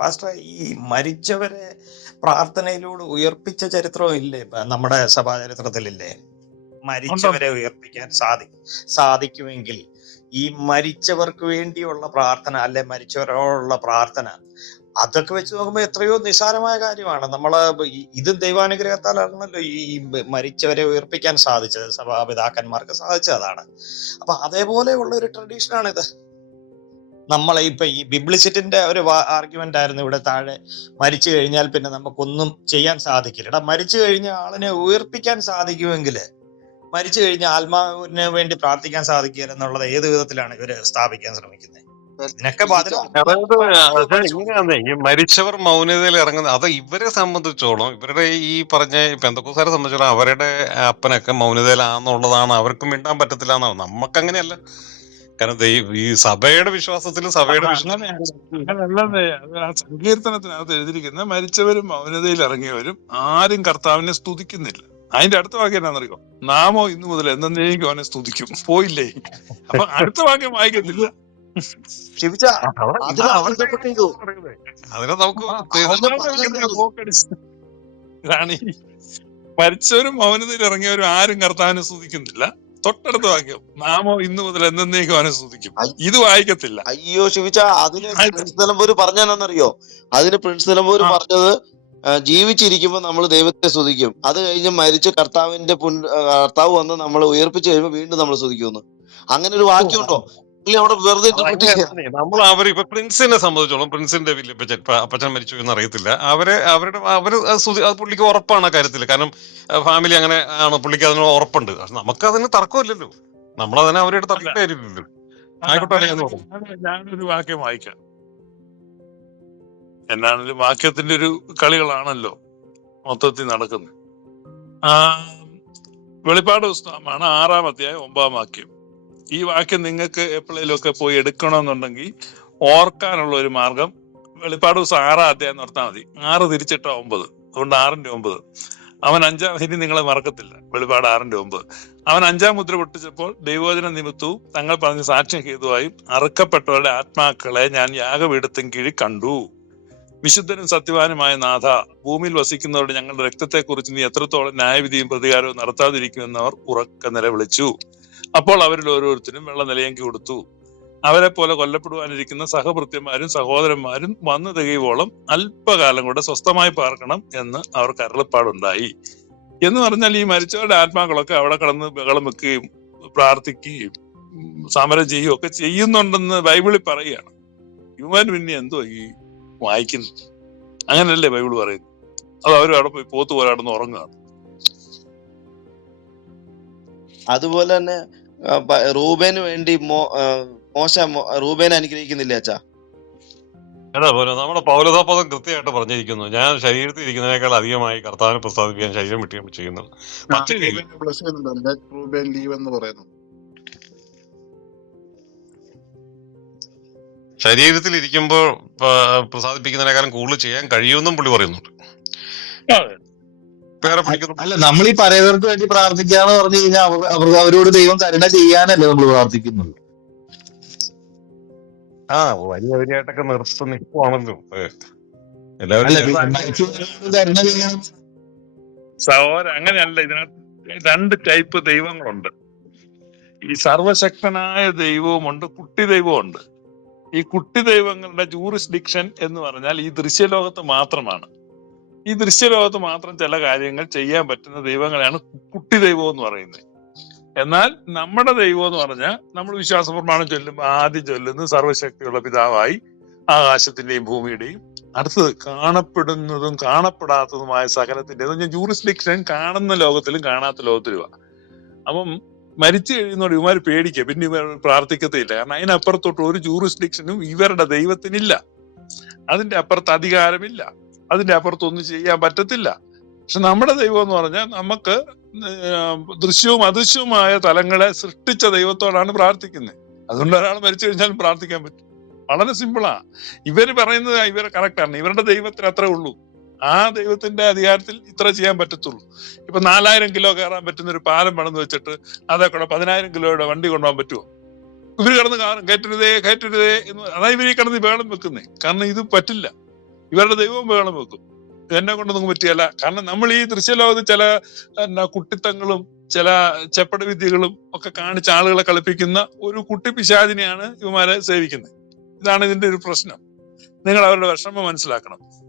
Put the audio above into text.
Pastor ഈ മരിച്ചവരെ പ്രാർത്ഥനയിലൂടെ ഉയർപ്പിച്ച ചരിത്രം ഇല്ലേ? നമ്മുടെ സഭാ ചരിത്രത്തിലില്ലേ മരിച്ചവരെ ഉയർപ്പിക്കാൻ സാധി സാധിക്കുമെങ്കിൽ ഈ മരിച്ചവർക്ക് വേണ്ടിയുള്ള പ്രാർത്ഥന അല്ലെ മരിച്ചവരോടുള്ള പ്രാർത്ഥന അതൊക്കെ വെച്ച് നോക്കുമ്പോൾ എത്രയോ നിസ്സാരമായ കാര്യമാണ്. നമ്മൾ ഇത് ദൈവാനുഗ്രഹത്താലാണല്ലോ ഈ മരിച്ചവരെ ഉയർപ്പിക്കാൻ സാധിച്ചത്. സഭാപിതാക്കന്മാർക്ക് സാധിച്ചതാണ്. അപ്പൊ അതേപോലെയുള്ള ഒരു ട്രഡീഷനാണ് ഇത് നമ്മളെ ഇപ്പൊ ഈ ബിബ്ലിസിറ്റിന്റെ ഒരു ആർഗ്യുമെന്റ് ആയിരുന്നു ഇവിടെ താഴെ മരിച്ചു കഴിഞ്ഞാൽ പിന്നെ നമുക്കൊന്നും ചെയ്യാൻ സാധിക്കില്ല. എടാ മരിച്ചു കഴിഞ്ഞ ആളിനെ ഉയർപ്പിക്കാൻ സാധിക്കുമെങ്കിൽ മരിച്ചു കഴിഞ്ഞ ആത്മാവിന് വേണ്ടി പ്രാർത്ഥിക്കാൻ സാധിക്കില്ല എന്നുള്ളത് ഏത് വിധത്തിലാണ് ഇവർ സ്ഥാപിക്കാൻ ശ്രമിക്കുന്നത് ഇങ്ങനെയാന്നേ ഈ മരിച്ചവർ മൗനതയിൽ ഇറങ്ങുന്ന അത് ഇവരെ സംബന്ധിച്ചോളം ഇവരുടെ ഈ പറഞ്ഞ പെന്തക്കോസാരെ സംബന്ധിച്ചോളം അവരുടെ അപ്പനൊക്കെ മൗനതയിലാന്നുള്ളതാണ് അവർക്കും മിണ്ടാൻ പറ്റത്തില്ല എന്നാണ്. നമുക്ക് അങ്ങനെയല്ല കാരണം ഈ സഭയുടെ വിശ്വാസത്തിൽ സഭയുടെ സങ്കീർത്തനത്തിനകത്ത് എഴുതിയിരിക്കുന്ന മരിച്ചവരും മൗനതയിൽ ഇറങ്ങിയവരും ആരും കർത്താവിനെ സ്തുതിക്കുന്നില്ല. അതിന്റെ അടുത്ത വാക്യം എന്താണെന്നറിയോ നാമോ ഇന്നു മുതൽ എന്നേക്കും അവനെ സ്തുതിക്കും. പോയില്ലേ? അപ്പൊ അടുത്ത വാക്യം വായിക്കത്തില്ല. അതിന് നമുക്ക് ഇതാണ് മരിച്ചവരും മൗനതയിൽ ഇറങ്ങിയവരും ആരും കർത്താവിനെ സ്തുതിക്കുന്നില്ല. തൊട്ടടുത്ത വാക്യം നാമോ ഇന്നു മുതൽ എന്നേക്കും അവനെ സ്തുതിക്കും ഇത് വായിക്കത്തില്ല. അയ്യോ ശിവിച്ച അതിന്. പ്രിൻസ് നിലമ്പൂര് പറഞ്ഞോ അതിന് പ്രിൻസ് നിലമ്പൂര്. പറഞ്ഞത് ജീവിച്ചിരിക്കുമ്പോൾ ജീവിച്ചിരിക്കുമ്പോ നമ്മൾ ദൈവത്തെ സ്തുതിക്കും. അത് കഴിഞ്ഞ് മരിച്ച കർത്താവിന്റെ പുൻ- കർത്താവ് വന്ന് നമ്മളെ ഉയർപ്പിച്ചു കഴിയുമ്പോൾ വീണ്ടും നമ്മൾ സ്തുതിക്കുമെന്ന്. അങ്ങനെ ഒരു വാക്യമുണ്ടോ ഇല്ല അവിടെ വെറുതെ ഇന്റർപ്രിറ്റ് ചെയ്യാം നമ്മൾ അവർ ഇപ്പൊ പ്രിൻസിനെ സംബന്ധിച്ചോളം പ്രിൻസിന്റെ വലിയ അപ്പച്ചൻ അപ്പച്ചൻ മരിച്ചു എന്ന് അറിയത്തില്ല. അവരെ അവരുടെ അവർ പുള്ളിക്ക് ഉറപ്പാണ് ആ കാര്യത്തിൽ കാരണം ഫാമിലി അങ്ങനെ ആണ്. പുള്ളിക്ക് അതിന് ഉറപ്പുണ്ട്. നമുക്ക് അതിന് തർക്കമില്ലല്ലോ. നമ്മളതിനെ അതിനെ അവരുടെ കാര്യമില്ലല്ലോ ആയിക്കോട്ടെ, ഞാനൊരു വാക്യം വായിക്കാം. എന്നാണെങ്കിലും വാക്യത്തിന്റെ ഒരു കളികളാണല്ലോ മൊത്തത്തിൽ നടക്കുന്നത്. ആ വെളിപ്പാട് പുസ്തകമാണ് ആറാം അധ്യായം ഒമ്പതാം വാക്യം. ഈ വാക്യം നിങ്ങൾക്ക് എപ്പോഴേലും ഒക്കെ പോയി എടുക്കണമെന്നുണ്ടെങ്കിൽ ഓർക്കാനുള്ള ഒരു മാർഗം വെളിപ്പാട് ദിവസം ആറാം അധ്യായം നടത്താൽ മതി. ആറ് തിരിച്ചിട്ട ഒമ്പത്. അതുകൊണ്ട് ആറിന്റെ ഒമ്പത്. അവൻ അഞ്ചാം ഇനി നിങ്ങളെ മറക്കത്തില്ല. വെളിപ്പാട് ആറിന്റെ ഒമ്പത്. അവൻ അഞ്ചാം മുദ്ര പൊട്ടിച്ചപ്പോൾ ദൈവോചന നിമിത്തവും തങ്ങൾ പറഞ്ഞ സാക്ഷ്യം ഹേതുവായും അറുക്കപ്പെട്ടവരുടെ ആത്മാക്കളെ ഞാൻ യാഗപീഠത്തിൻ കീഴിൽ കണ്ടു. വിശുദ്ധനും സത്യവാനുമായ നാഥ ഭൂമിയിൽ വസിക്കുന്നവരുടെ ഞങ്ങളുടെ രക്തത്തെക്കുറിച്ച് നീ എത്രത്തോളം ന്യായവിധിയും പ്രതികാരവും നടത്താതിരിക്കുമെന്ന് അവർ ഉറക്ക നിലവിളിച്ചു. അപ്പോൾ അവരിൽ ഓരോരുത്തരും വെള്ള കൊടുത്തു അവരെ പോലെ കൊല്ലപ്പെടുവാനിരിക്കുന്ന സഹഭൃത്യന്മാരും സഹോദരന്മാരും വന്നു തികയുവോളം അല്പകാലം കൂടെ സ്വസ്ഥമായി പാർക്കണം എന്ന് അവർക്ക് അരുളപ്പാടുണ്ടായി. എന്ന് പറഞ്ഞാൽ ഈ മരിച്ചവരുടെ ആത്മാക്കളൊക്കെ അവിടെ കടന്ന് ബഹളം വെക്കുകയും പ്രാർത്ഥിക്കുകയും സമരം ചെയ്യുകയും ഒക്കെ ചെയ്യുന്നുണ്ടെന്ന് ബൈബിളിൽ പറയുകയാണ്. ഇവൻ പിന്നെ എന്തോ ഈ വായിക്കുന്നു. അങ്ങനല്ലേ ബൈബിൾ പറയുന്നു അത് അവർ അവിടെ പോയി പോത്ത് പോലെ ഉറങ്ങുകയാണ്. അതുപോലെ തന്നെ റൂബേന് വേണ്ടി മോശ റൂബേനെ അനുഗ്രഹിക്കുന്നില്ല അച്ഛാ? അതാ പോലെ നമ്മുടെ പൗരതാപദം കൃത്യമായിട്ട് പറഞ്ഞിരിക്കുന്നു. ഞാൻ ശരീരത്തിൽ ഇരിക്കുന്നതിനേക്കാൾ അധികമായി കർത്താവിനെ പ്രസാദിപ്പിക്കാൻ ശരീരം വിട്ടുകയും ചെയ്യുന്നു. എന്ന് ശരീരത്തിൽ ഇരിക്കുമ്പോൾ പ്രസാദിപ്പിക്കുന്നതിനേക്കാളും കൂടുതൽ ചെയ്യാൻ കഴിയുമെന്നും പുള്ളി പറയുന്നുണ്ട്. വേറെ പിടിക്കുന്നു. അല്ല നമ്മൾ ഈ പറയുന്നവർക്ക് വേണ്ടി പ്രാർത്ഥിക്കാന്ന് പറഞ്ഞു കഴിഞ്ഞാൽ അവർ അവർ അവരോട് ദൈവം കരുണ ചെയ്യാനല്ലേ നമ്മൾ പ്രാർത്ഥിക്കുന്നത് ആ വലിയ വരിയായിട്ടൊക്കെ നിർത്തി നിൽക്കുവാണല്ലോ. എല്ലാവരും സഹോദരൻ അങ്ങനെയല്ല ഇതിനകത്ത് രണ്ട് ടൈപ്പ് ദൈവങ്ങളുണ്ട്. ഈ സർവശക്തനായ ദൈവവുമുണ്ട് കുട്ടി ദൈവമുണ്ട് ഈ കുട്ടി ദൈവങ്ങളുടെ ജൂറിസ്ഡിക്ഷൻ എന്ന് പറഞ്ഞാൽ ഈ ദൃശ്യലോകത്ത് മാത്രമാണ്. ഈ ദൃശ്യലോകത്ത് മാത്രം ചില കാര്യങ്ങൾ ചെയ്യാൻ പറ്റുന്ന ദൈവങ്ങളെയാണ് കുട്ടി ദൈവം എന്ന് പറയുന്നത്. എന്നാൽ നമ്മുടെ ദൈവം എന്ന് പറഞ്ഞാൽ നമ്മൾ വിശ്വാസ പ്രമാണം ചൊല്ലും ആദ്യം ചൊല്ലുന്ന സർവശക്തിയുള്ള പിതാവായി ആകാശത്തിന്റെയും ഭൂമിയുടെയും അടുത്തത് കാണപ്പെടുന്നതും കാണപ്പെടാത്തതുമായ സകലത്തിന്റെ ഞാൻ ജൂറിസ്ഡിക്ഷൻ കാണുന്ന ലോകത്തിലും കാണാത്ത ലോകത്തിലുമാണ് അപ്പം മരിച്ചു കഴിയുന്നോട് ഇവന്മാർ പേടിക്കുക. പിന്നെ ഇവർ പ്രാർത്ഥിക്കത്തില്ല. കാരണം അതിനപ്പുറത്തോട്ട് ഒരു ജൂറിസ്ഡിക്ഷനും ഇവരുടെ ദൈവത്തിനില്ല. അതിന്റെ അപ്പുറത്ത് അധികാരമില്ല. അതിന്റെ അപ്പുറത്തൊന്നും ചെയ്യാൻ പറ്റത്തില്ല. പക്ഷെ നമ്മുടെ ദൈവം എന്ന് പറഞ്ഞാൽ നമുക്ക് ദൃശ്യവും അദൃശ്യവുമായ തലങ്ങളെ സൃഷ്ടിച്ച ദൈവത്തോടാണ് പ്രാർത്ഥിക്കുന്നത്. അതുകൊണ്ട് ഒരാൾ മരിച്ചു കഴിഞ്ഞാലും പ്രാർത്ഥിക്കാൻ പറ്റും. വളരെ സിമ്പിളാ. ഇവർ പറയുന്നത് ഇവരെ കറക്റ്റാണ് ഇവരുടെ ദൈവത്തിന് അത്രേ ഉള്ളൂ. ആ ദൈവത്തിന്റെ അധികാരത്തിൽ ഇത്ര ചെയ്യാൻ പറ്റത്തുള്ളൂ. ഇപ്പൊ നാലായിരം കിലോ കയറാൻ പറ്റുന്ന ഒരു പാലം പണന്ന് വെച്ചിട്ട് അതേ കൂടെ പതിനായിരം കിലോയുടെ വണ്ടി കൊണ്ടുപോകാൻ പറ്റുമോ ഇവർ കിടന്ന് കയറ്റരുതേ കയറ്റരുതേ എന്ന് അതായത് ഇവർ ഈ കിടന്ന് വേണം വെക്കുന്നേ. കാരണം ഇത് പറ്റില്ല. ഇവരുടെ ദൈവവും വേണം വെക്കും. എന്നെ കൊണ്ടൊന്നും പറ്റിയല്ല. കാരണം നമ്മൾ ഈ ദൃശ്യലോകത്ത് ചില എന്നാ കുട്ടിത്തങ്ങളും ചില ചെപ്പട വിദ്യകളും ഒക്കെ കാണിച്ച് ആളുകളെ കളിപ്പിക്കുന്ന ഒരു കുട്ടി പിശാചിനെയാണ് ഇവന്മാരെ സേവിക്കുന്നത്. ഇതാണ് ഇതിന്റെ ഒരു പ്രശ്നം. നിങ്ങൾ അവരുടെ വിഷമം മനസ്സിലാക്കണം.